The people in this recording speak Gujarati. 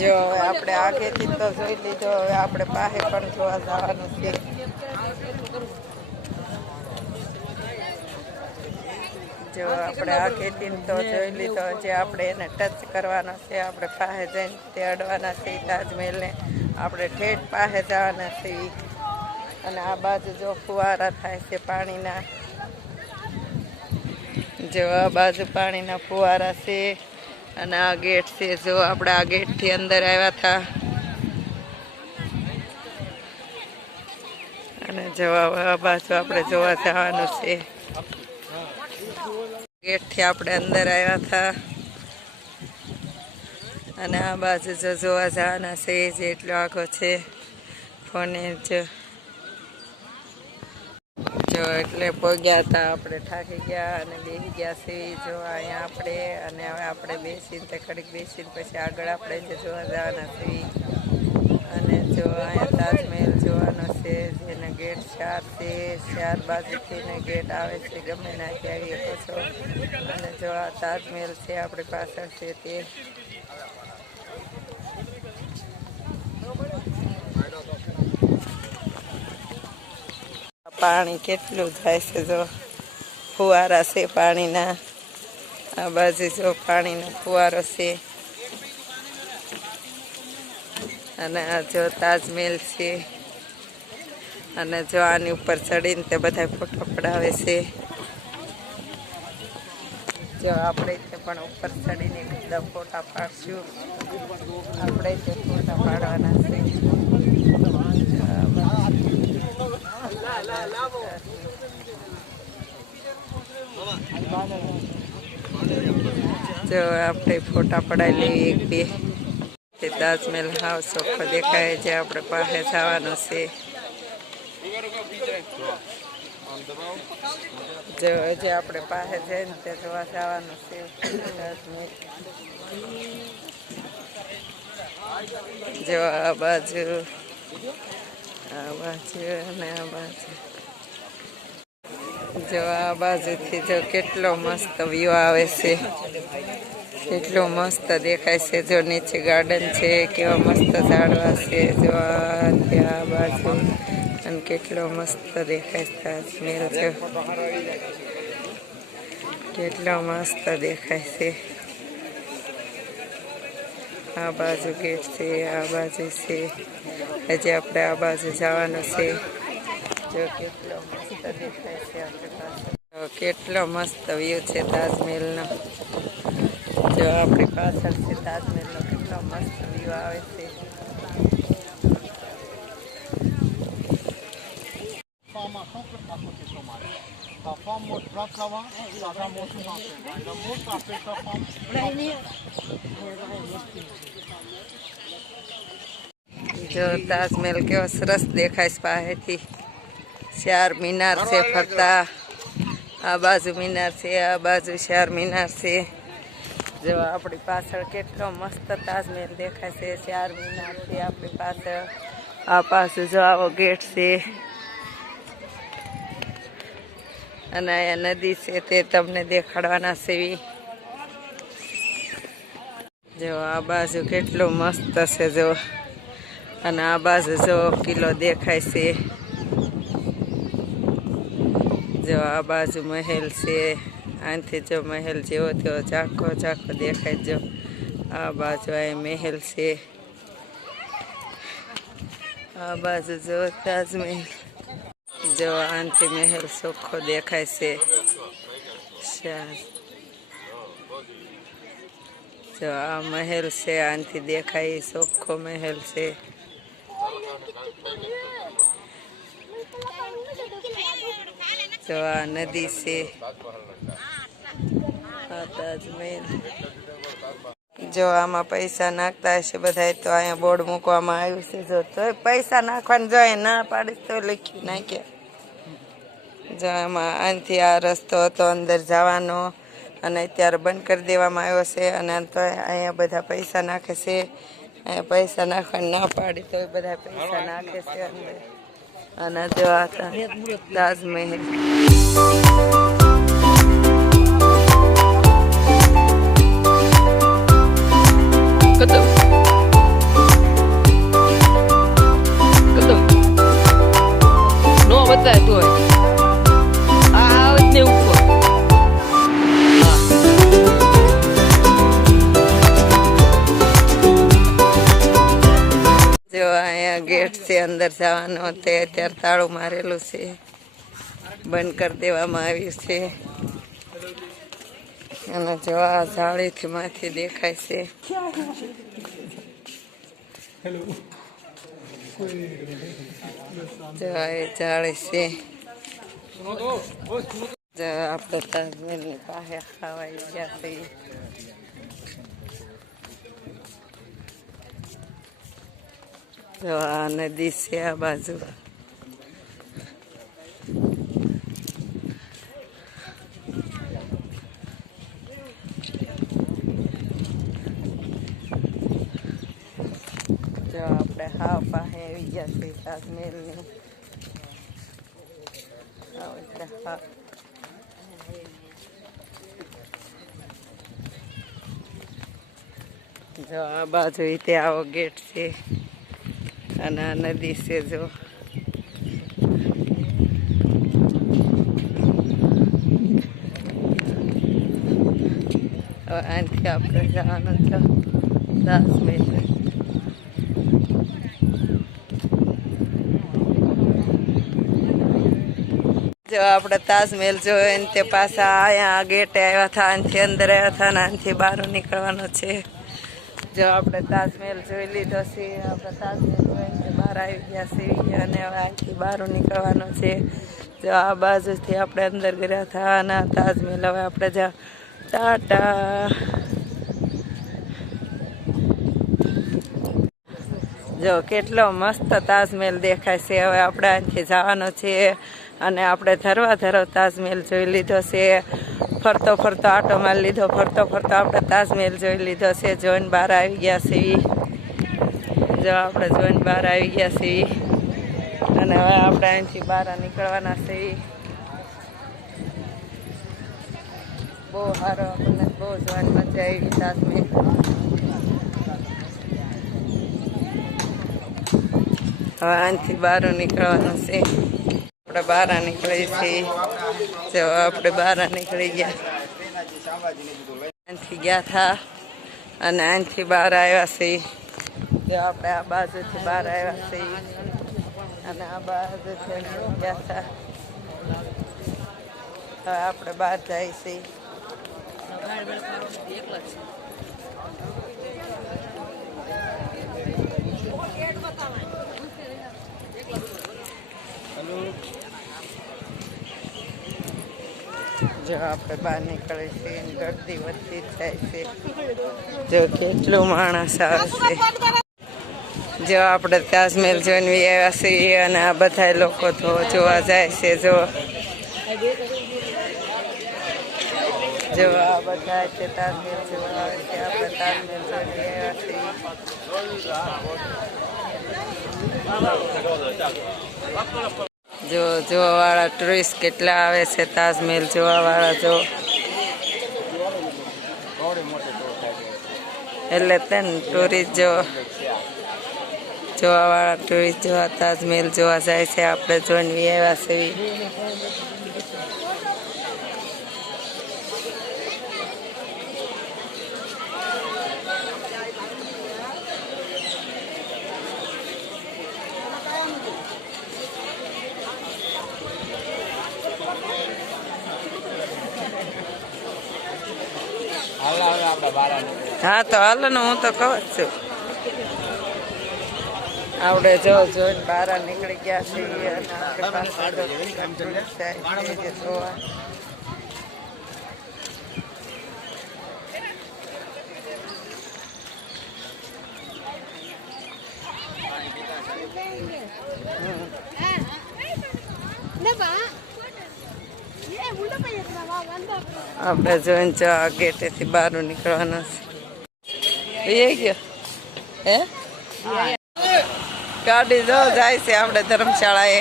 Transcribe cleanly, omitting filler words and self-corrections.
જો હવે આપણે આગેથી તો જોઈ લીધો, હવે આપણે પાસે પણ જોવા જવાનું છે. જો આપણે આગેથી તો જોઈ લીધો, જે આપણે એને ટચ કરવાનો છે. આપણે પાસે જઈને તે અડવાના છે તાજમહેલને. આપણે ઠેઠ પાસે જવાના છીએ. અને આ બાજુ જો ફુવારા થાય છે પાણીના. જો આ બાજુ પાણીના ફુવારા છે. અને આ ગેટ છે. જો આપણે આ ગેટથી અંદર આવ્યા હતા. અને જો આ બાજુ આપણે જોવા જવાનું છે. ગેટથી આપણે અંદર આવ્યા હતા. અને આ બાજુ જો જોવા જવાના છે. જેટલો આગો છે ફોને જો એટલે પગ્યા હતા. આપણે થાકી ગયા અને બેસી ગયા છીએ. જો અહીંયા આપણે અને હવે આપણે બેસીને તે ઘડીક બેસીને પછી આગળ આપણે જે જોવા જવાના છીએ. અને જો અહીંયા તાજમહેલ જોવાનો છે. જેના ગેટ 4 છે. 4 બાજુથી ને ગેટ આવે છે. ગમે નાખી આવી શકો છો. અને જો આ તાજમહેલ છે આપણી પાછળ છે તે. પાણી કેટલું થાય છે. જો ફુવારા છે પાણીના. આ બાજુ જો પાણીનો ફુવારો છે. અને આ જો તાજમહેલ છે. અને જો આની ઉપર ચડીને તે બધા ફોટો પડાવે છે. જો આપણે તે પણ ઉપર ચડીને બધા ફોટા પાડશું. આપણે તે ફોટા પાડવાના છે. જો આપણે ફોટા પડાવી લઈએ એક બે. તે તાજમહેલ હાવ ચોખ્ખો દેખાય. જે આપણે પાસે જવાનું છે. જો જે આપણે પાસે જઈને તે જોવા જવાનું છે તાજમહેલ. જો આ બાજુ અને આ બાજુ. જો આ બાજુથી જો કેટલો મસ્ત વ્યૂ આવે છે. કેટલો મસ્ત દેખાય છે. જો નીચે ગાર્ડન છે. કેવા મસ્ત ઝાડવા છે. જો આ બાજુ અને કેટલો મસ્ત દેખાય છે તાજમહેલ. જો કેટલો મસ્ત દેખાય છે. આ બાજુ ગેટ છે. આ બાજુ છે. હજી આપણે આ બાજુ જવાનું છે. જો કેટલો મસ્ત દેખાય છે આપણી પાસે. કેટલો મસ્ત વ્યૂ છે તાજમહેલનો. જો આપણી પાછળ છે તાજમહેલનો કેટલો મસ્ત વ્યૂ આવે છે. જો તાજમહેલ કેવો સરસ દેખાય છે પાસેથી. 4 મિનાર છે ફરતા. આ બાજુ મિનાર છે. આ બાજુ 4 મિનાર છે. જો આપણી પાછળ કેટલો મસ્ત તાજમહેલ દેખાય છે. 4 મિનાર છે આપણી પાછળ. આ પાછું જો આવો ગેટ છે. અને અહીંયા નદી છે તે તમને દેખાડવાના છે. જો આ બાજુ કેટલું મસ્ત છે. જો અને આ બાજુ જો કિલ્લો દેખાય છે. જો આ બાજુ મહેલ છે. આનાથી જો મહેલ જેવો તેવો ઝાંખો ઝાંખો દેખાય. જો આ બાજુ અહીં મહેલ છે. આ બાજુ જો તાજમહેલ. જો આનાથી મહેલ ચોખ્ખો દેખાય છે. જો આ મહેલ છે. આનાથી દેખાય ચોખ્ખો મહેલ છે. જો આ નદી છે. આ તાજમહેલ. જો આમાં પૈસા નાખતા હશે બધા તો અહીંયા બોર્ડ મૂકવામાં આવ્યું છે. જો તો પૈસા નાખવાનું જોઈએ ના પાડીશ તો લખ્યું નાખ્યા. જો આમાં આનાથી આ રસ્તો હતો અંદર જવાનો અને અત્યારે બંધ કરી દેવામાં આવ્યો છે. અને તો અહીંયા બધા પૈસા નાખે છે. અહીંયા પૈસા નાખવાની ના પાડી તો બધા પૈસા નાખે છે અંદર. અને જો આ તાજમહેલ. કતો અહીંયા ગેટ છે અંદર જવાનો, તે અત્યારે તાળું મારેલું છે, બંધ કરી દેવામાં આવ્યું છે. અને જો આ જાળીથી માંથી દેખાય છે. જો એ જાળી છે. જો આપણે તાજમહેલની પાસે ખાવાઈ ગયા છે. જો આ નદી છે આ બાજુ. જો આપણે હાવ પાસે આવી ગયા છે તાજમહેલની. જો આ બાજુ તે આવો ગેટ છે અને આ નદી છે. જો હવે અહીંથી આપણે જવાનું છે તાજમહેલ. જો આપણે તાજમહેલ જોયો ને તે પાછા અહીંયા ગેટે આવ્યા હતા, આનાથી અંદર આવ્યા હતા અને આનાથી બહાર નીકળવાનો છે. જો આપણે તાજમહેલ જોઈ લીધો છે, આપણે તાજમહેલ જોઈને બહાર આવી ગયા છીએ અને હવે અહીંથી બહાર નીકળવાનો છે. જો આ બાજુથી આપણે અંદર ગયા હતા અને તાજમહેલ હવે આપણે જા ટાટા. જો કેટલો મસ્ત તાજમહેલ દેખાય છે. હવે આપણે અહીંથી જવાનો છે અને આપણે ધરવા તાજમહેલ જોઈ લીધો છે. ફરતો ફરતો આટો મારી લીધો, ફરતો ફરતો આપણે તાજમહેલ જોઈ લીધો છે. જોઈને બહાર આવી ગયા છીએ. જો આપણે જોઈને બહાર આવી ગયા છીએ અને હવે આપણે અહીંથી બહાર નીકળવાના છીએ. બહુ સારો, આપણને બહુ જોવાની મજા આવી તાજમહેલ. હવે અહીંથી બહાર નીકળવાનું છે. આપણે બહાર નીકળી છીએ. જો આપણે બહાર નીકળી ગયા, અહીંથી ગયા હતા અને અહીંથી બહાર આવ્યા છીએ. જો આપણે આ બાજુથી બહાર આવ્યા છીએ અને આ બાજુથી ગયા હતા. હવે આપણે બહાર જઈએ છીએ. જો આપણે બહાર નીકળે છે, ગરદી વધતી જાય છે. જો કેટલું માણસ આવે છે. જો આપણે તાજમહેલ જોઈને આવ્યા છીએ અને આ બધા લોકો તો જોવા જાય છે. જો આ બધા છે તાજમહેલ જોવા આવે છે. આપણે તાજમહેલ જોઈને આવ્યા છીએ. જો જોવા વાળા ટુરિસ્ટ કેટલા આવે છે તાજમહેલ જોવા વાળા. જો એટલે તેને ટુરિસ્ટ જોવા વાળા ટુરિસ્ટ જોવા તાજમહેલ જોવા જાય છે. આપણે જોઈને આવ્યા છીએ. હા તો હાલો ને, હું તો કહું જ છું. આપણે જોઈને બહાર નીકળી ગયા છીએ અને આપણી પાસે જોવા. આપણે જોઈને જો આ ગેટેથી બહાર નીકળવાના છે. ગયો હે ગાડી જો જાય છે આપણે ધર્મશાળાએ.